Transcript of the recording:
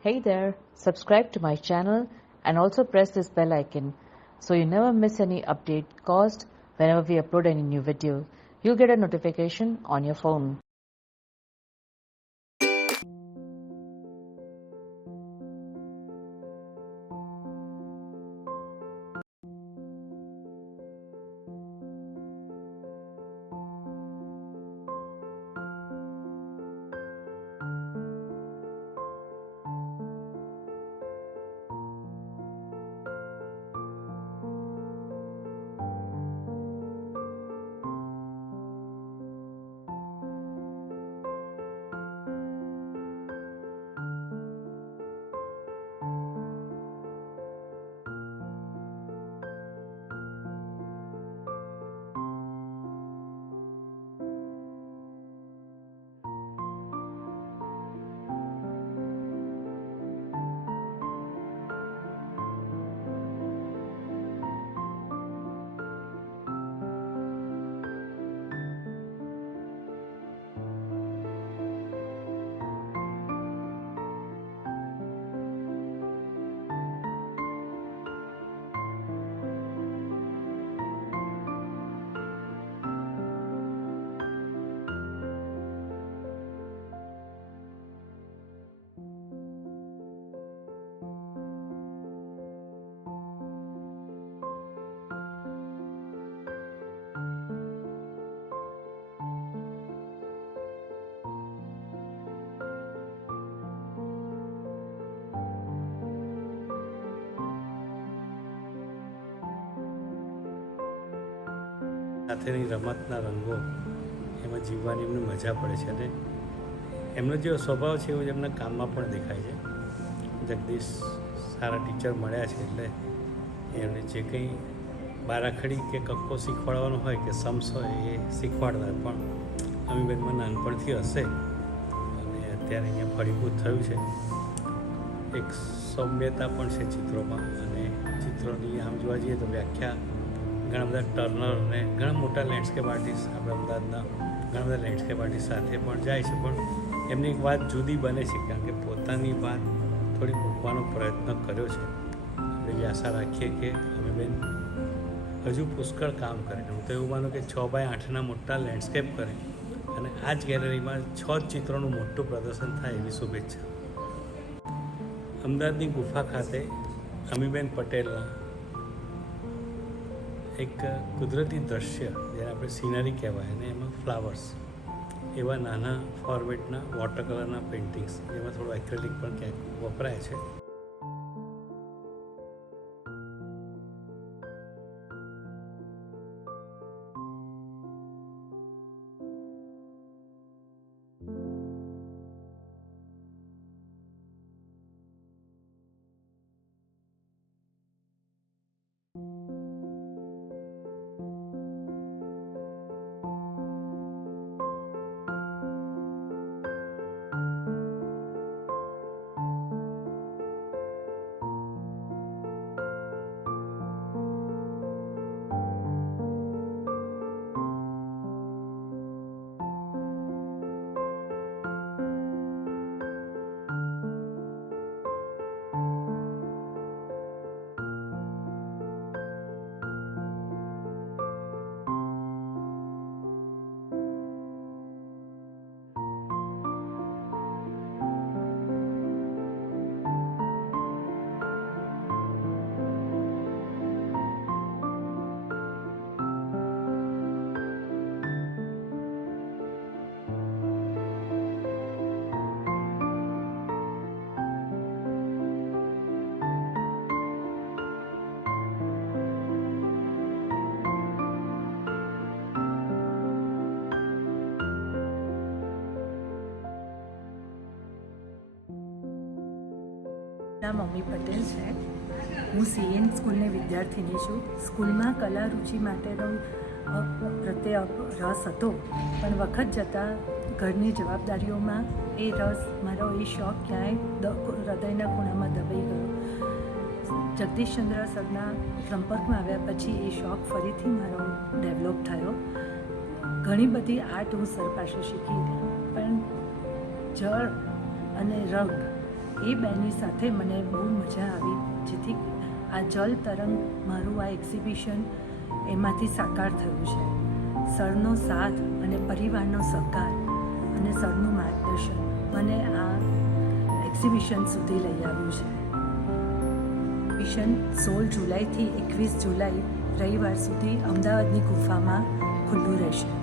Hey there, subscribe to my channel and also press this bell icon so you never miss any update caused whenever we upload any new video. You'll get a notification on your phone. સાથેની રમતના રંગો એમાં જીવવાની એમને મજા પડે છે અને એમનો જે સ્વભાવ છે એવું જ એમના કામમાં પણ દેખાય છે. જગદીશ સારા ટીચર મળ્યા છે એટલે એમને જે કંઈ બારાખડી કે કક્કો શીખવાડવાનો હોય કે સમ્સ હોય એ શીખવાડતા પણ અમીબેનમાં નાનપણથી હશે અને અત્યારે અહીંયા ફળીભૂત થયું છે. એક સૌમ્યતા પણ છે ચિત્રોમાં અને ચિત્રોની આમ જોવા જઈએ તો વ્યાખ્યા ઘણા બધા ટર્નર અને ઘણા મોટા લેન્ડસ્કેપ આર્ટિસ્ટ આપણા અમદાવાદના ઘણા બધા લેન્ડસ્કેપ આર્ટિસ્ટ સાથે પણ જાય છે પણ એમની એક વાત જુદી બને છે કારણ કે પોતાની વાત થોડી મૂકવાનો પ્રયત્ન કર્યો છે. આપણે એવી આશા રાખીએ કે અમીબેન હજુ પુષ્કળ કામ કરે. હું તો એવું માનું કે 6x8ના મોટા લેન્ડસ્કેપ કરે અને આ જ ગેલેરીમાં 6 જ ચિત્રોનું મોટું પ્રદર્શન થાય એવી શુભેચ્છા. અમદાવાદની ગુફા ખાતે અમીબેન પટેલના એક કુદરતી દ્રશ્ય જેને આપણે સીનરી કહેવાય અને એમાં ફ્લાવર્સ એવા નાના ફોર્મેટના વોટર કલરના પેઇન્ટિંગ્સ જેમાં થોડું એક્રેલિક પણ ક્યાંક વપરાય છે. નામ મમ્મી પટેલ છે. હું સીએન સ્કૂલની વિદ્યાર્થીની છું. સ્કૂલમાં કલા રુચિ માટેનો પ્રત્યે રસ હતો પણ વખત જતાં ઘરની જવાબદારીઓમાં એ રસ મારો એ શોખ ક્યાંય હૃદયના ખૂણામાં દબાઈ ગયો. જગદીશચંદ્ર સરના સંપર્કમાં આવ્યા પછી એ શોખ ફરીથી મારો ડેવલપ થયો. ઘણી બધી આર્ટ હું સર પાસે શીખી પણ જળ અને રંગ એ બેની સાથે મને બહુ મજા આવી, જેથી આ જલ તરંગ મારું આ એક્ઝિબિશન એમાંથી સાકાર થયું છે. સરનો સાથ અને પરિવારનો સહકાર અને સરનું માર્ગદર્શન મને આ એક્ઝિબિશન સુધી લઈ આવ્યું છે. એક્ઝિબિશન 16 જુલાઈથી 21 જુલાઈ રવિવાર સુધી અમદાવાદની ગુફામાં ખુલ્લું રહેશે.